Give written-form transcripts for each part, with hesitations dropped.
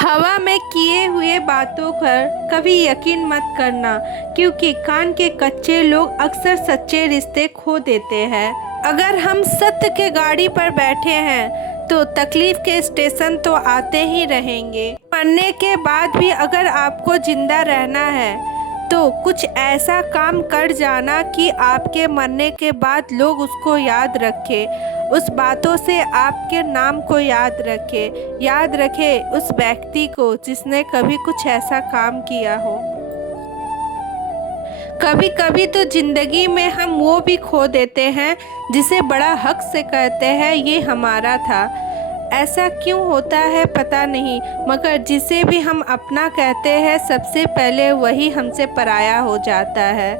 हवा में किए हुए बातों पर कभी यकीन मत करना, क्योंकि कान के कच्चे लोग अक्सर सच्चे रिश्ते खो देते हैं। अगर हम सत्य के गाड़ी पर बैठे हैं तो तकलीफ के स्टेशन तो आते ही रहेंगे। मरने के बाद भी अगर आपको जिंदा रहना है तो कुछ ऐसा काम कर जाना कि आपके मरने के बाद लोग उसको याद रखें, उस बातों से आपके नाम को याद रखे उस व्यक्ति को जिसने कभी कुछ ऐसा काम किया हो। कभी कभी तो जिंदगी में हम वो भी खो देते हैं जिसे बड़ा हक से कहते हैं ये हमारा था। ऐसा क्यों होता है पता नहीं, मगर जिसे भी हम अपना कहते हैं सबसे पहले वही हमसे पराया हो जाता है।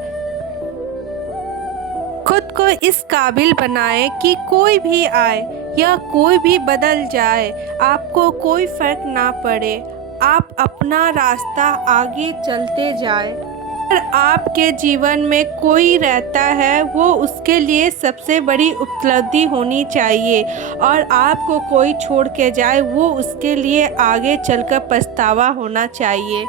खुद को इस काबिल बनाए कि कोई भी आए या कोई भी बदल जाए, आपको कोई फर्क ना पड़े। आप अपना रास्ता आगे चलते जाए। अगर आपके जीवन में कोई रहता है वो उसके लिए सबसे बड़ी उपलब्धि होनी चाहिए, और आपको कोई छोड़ के जाए वो उसके लिए आगे चलकर पछतावा होना चाहिए।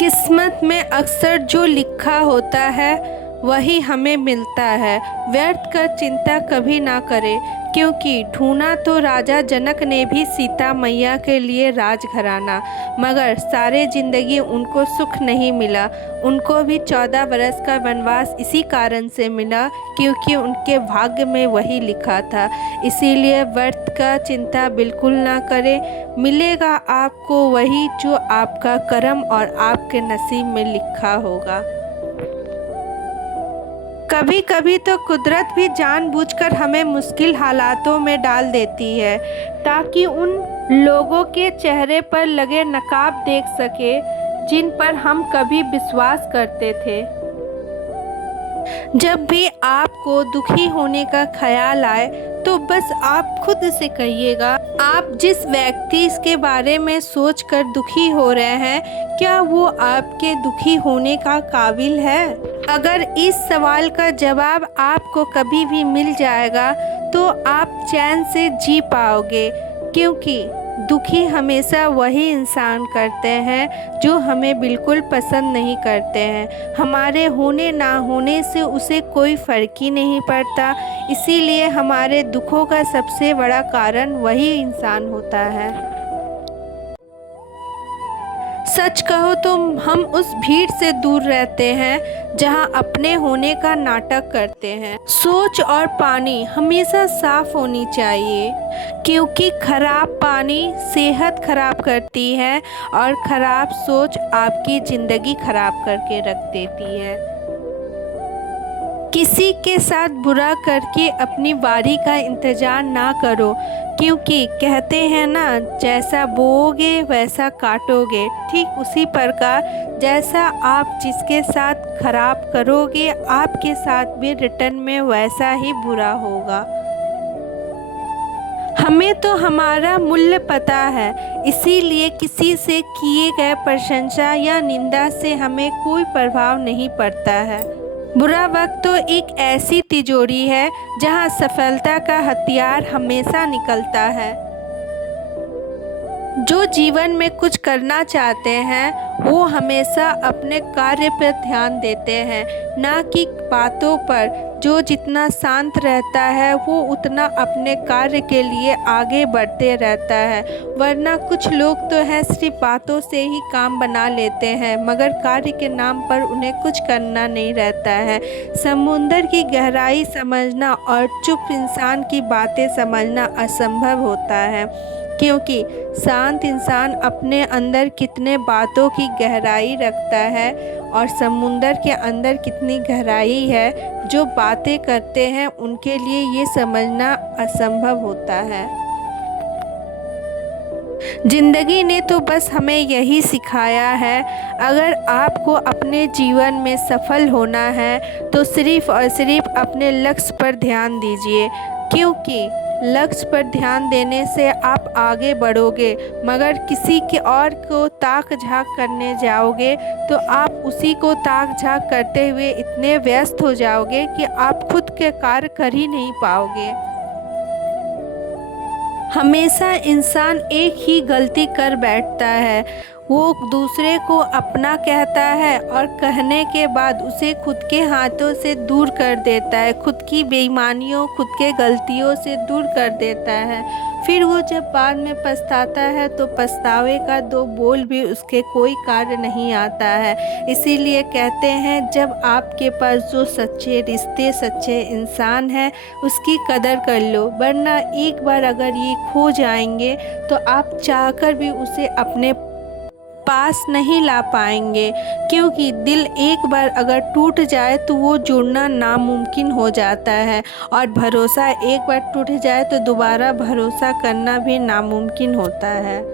किस्मत में अक्सर जो लिखा होता है वही हमें मिलता है। व्यर्थ कर चिंता कभी ना करें, क्योंकि ढूंढा तो राजा जनक ने भी सीता मैया के लिए राजघराना, मगर सारे जिंदगी उनको सुख नहीं मिला। उनको भी 14 बरस का वनवास इसी कारण से मिला क्योंकि उनके भाग्य में वही लिखा था। इसीलिए व्यर्थ का चिंता बिल्कुल ना करें, मिलेगा आपको वही जो आपका कर्म और आपके नसीब में लिखा होगा। कभी कभी तो कुदरत भी जानबूझकर हमें मुश्किल हालातों में डाल देती है ताकि उन लोगों के चेहरे पर लगे नकाब देख सके जिन पर हम कभी विश्वास करते थे। जब भी आपको दुखी होने का ख्याल आए तो बस आप खुद से कहिएगा, आप जिस व्यक्ति के बारे में सोचकर दुखी हो रहे हैं क्या वो आपके दुखी होने का काबिल है? अगर इस सवाल का जवाब आपको कभी भी मिल जाएगा तो आप चैन से जी पाओगे, क्योंकि दुखी हमेशा वही इंसान करते हैं जो हमें बिल्कुल पसंद नहीं करते हैं। हमारे होने ना होने से उसे कोई फ़र्क ही नहीं पड़ता, इसीलिए हमारे दुखों का सबसे बड़ा कारण वही इंसान होता है। सच कहो तो हम उस भीड़ से दूर रहते हैं जहां अपने होने का नाटक करते हैं। सोच और पानी हमेशा साफ होनी चाहिए, क्योंकि खराब पानी सेहत खराब करती है और खराब सोच आपकी ज़िंदगी खराब करके रख देती है। किसी के साथ बुरा करके अपनी बारी का इंतज़ार ना करो, क्योंकि कहते हैं ना, जैसा बोओगे वैसा काटोगे। ठीक उसी प्रकार जैसा आप जिसके साथ खराब करोगे आपके साथ भी रिटर्न में वैसा ही बुरा होगा। हमें तो हमारा मूल्य पता है, इसीलिए किसी से किए गए प्रशंसा या निंदा से हमें कोई प्रभाव नहीं पड़ता है। बुरा वक्त तो एक ऐसी तिजोरी है जहां सफलता का हथियार हमेशा निकलता है। जो जीवन में कुछ करना चाहते हैं वो हमेशा अपने कार्य पर ध्यान देते हैं, ना कि बातों पर। जो जितना शांत रहता है वो उतना अपने कार्य के लिए आगे बढ़ते रहता है। वरना कुछ लोग तो हैं सिर्फ बातों से ही काम बना लेते हैं, मगर कार्य के नाम पर उन्हें कुछ करना नहीं रहता है। समुंदर की गहराई समझना और चुप इंसान की बातें समझना असंभव होता है, क्योंकि शांत इंसान अपने अंदर कितने बातों की गहराई रखता है और समुंदर के अंदर कितनी गहराई है, जो बातें करते हैं उनके लिए ये समझना असंभव होता है। जिंदगी ने तो बस हमें यही सिखाया है, अगर आपको अपने जीवन में सफल होना है तो सिर्फ और सिर्फ अपने लक्ष्य पर ध्यान दीजिए, क्योंकि लक्ष्य पर ध्यान देने से आप आगे बढ़ोगे, मगर किसी के और को ताक झांक करने जाओगे तो आप उसी को ताक झांक करते हुए इतने व्यस्त हो जाओगे कि आप खुद के कार्य कर ही नहीं पाओगे। हमेशा इंसान एक ही गलती कर बैठता है। वो दूसरे को अपना कहता है और कहने के बाद उसे खुद के हाथों से दूर कर देता है, खुद की बेईमानियों, खुद के गलतियों से दूर कर देता है। फिर वो जब बाद में पछताता है तो पछतावे का दो बोल भी उसके कोई कार्य नहीं आता है। इसीलिए कहते हैं, जब आपके पास जो सच्चे रिश्ते, सच्चे इंसान हैं, उसकी कदर कर लो, वरना एक बार अगर ये खो जाएंगे तो आप चाहकर भी उसे अपने पास नहीं ला पाएंगे। क्योंकि दिल एक बार अगर टूट जाए तो वो जुड़ना नामुमकिन हो जाता है, और भरोसा एक बार टूट जाए तो दोबारा भरोसा करना भी नामुमकिन होता है।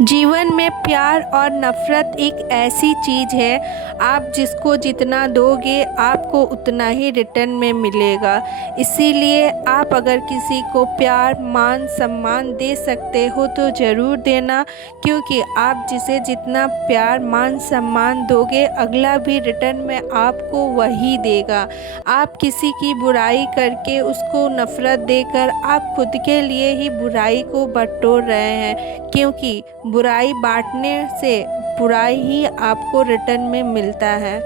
जीवन में प्यार और नफ़रत एक ऐसी चीज़ है, आप जिसको जितना दोगे आपको उतना ही रिटर्न में मिलेगा। इसीलिए आप अगर किसी को प्यार, मान, सम्मान दे सकते हो तो ज़रूर देना, क्योंकि आप जिसे जितना प्यार, मान, सम्मान दोगे अगला भी रिटर्न में आपको वही देगा। आप किसी की बुराई करके उसको नफ़रत देकर आप खुद के लिए ही बुराई को बटोर रहे हैं, क्योंकि बुराई बांटने से बुराई ही आपको रिटर्न में मिलता है।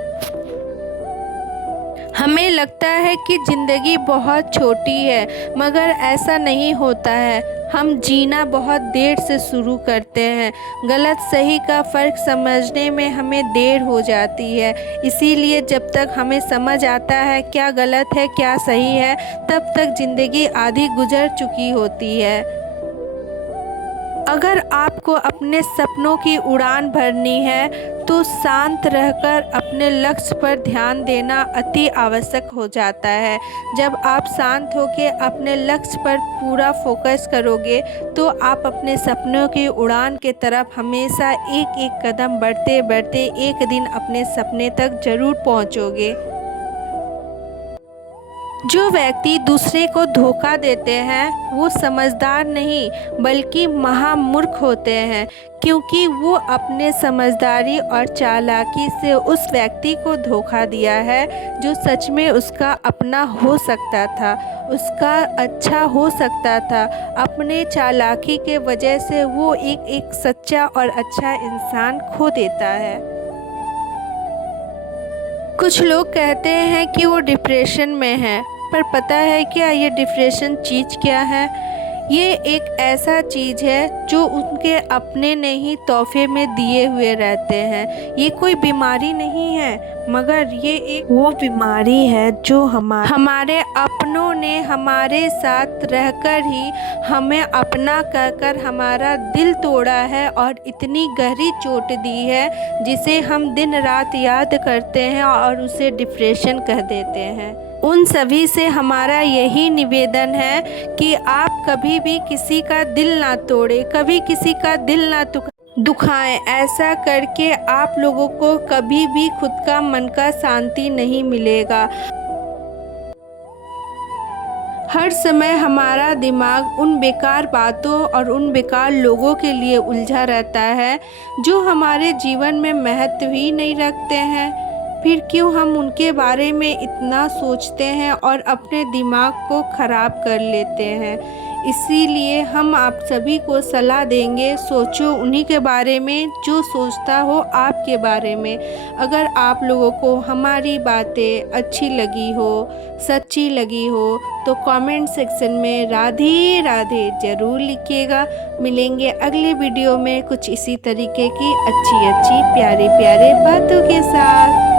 हमें लगता है कि ज़िंदगी बहुत छोटी है, मगर ऐसा नहीं होता है। हम जीना बहुत देर से शुरू करते हैं। गलत सही का फ़र्क समझने में हमें देर हो जाती है। इसीलिए जब तक हमें समझ आता है क्या गलत है, क्या सही है, तब तक ज़िंदगी आधी गुजर चुकी होती है। अगर आपको अपने सपनों की उड़ान भरनी है तो शांत रहकर अपने लक्ष्य पर ध्यान देना अति आवश्यक हो जाता है। जब आप शांत होकर अपने लक्ष्य पर पूरा फोकस करोगे तो आप अपने सपनों की उड़ान के तरफ हमेशा एक एक कदम बढ़ते बढ़ते एक दिन अपने सपने तक ज़रूर पहुंचोगे। जो व्यक्ति दूसरे को धोखा देते हैं वो समझदार नहीं बल्कि महामूर्ख होते हैं, क्योंकि वो अपने समझदारी और चालाकी से उस व्यक्ति को धोखा दिया है जो सच में उसका अपना हो सकता था, उसका अच्छा हो सकता था। अपने चालाकी के वजह से वो एक सच्चा और अच्छा इंसान खो देता है। कुछ लोग कहते हैं कि वो डिप्रेशन में है, पर पता है क्या ये डिप्रेशन चीज़ क्या है? ये एक ऐसा चीज़ है जो उनके अपने ने ही तोहफे में दिए हुए रहते हैं। ये कोई बीमारी नहीं है, मगर ये एक वो बीमारी है जो हमारे अपनों ने हमारे साथ रहकर ही हमें अपना कहकर हमारा दिल तोड़ा है और इतनी गहरी चोट दी है जिसे हम दिन रात याद करते हैं और उसे डिप्रेशन कह देते हैं। उन सभी से हमारा यही निवेदन है कि आप कभी भी किसी का दिल ना तोड़ें, कभी किसी का दिल ना दुखाएं। ऐसा करके आप लोगों को कभी भी खुद का मन का शांति नहीं मिलेगा। हर समय हमारा दिमाग उन बेकार बातों और उन बेकार लोगों के लिए उलझा रहता है जो हमारे जीवन में महत्व ही नहीं रखते हैं। फिर क्यों हम उनके बारे में इतना सोचते हैं और अपने दिमाग को ख़राब कर लेते हैं। इसीलिए हम आप सभी को सलाह देंगे, सोचो उन्हीं के बारे में जो सोचता हो आपके बारे में। अगर आप लोगों को हमारी बातें अच्छी लगी हो, सच्ची लगी हो, तो कमेंट सेक्शन में राधे राधे ज़रूर लिखिएगा। मिलेंगे अगले वीडियो में कुछ इसी तरीके की अच्छी अच्छी प्यारे प्यारे बातों के साथ।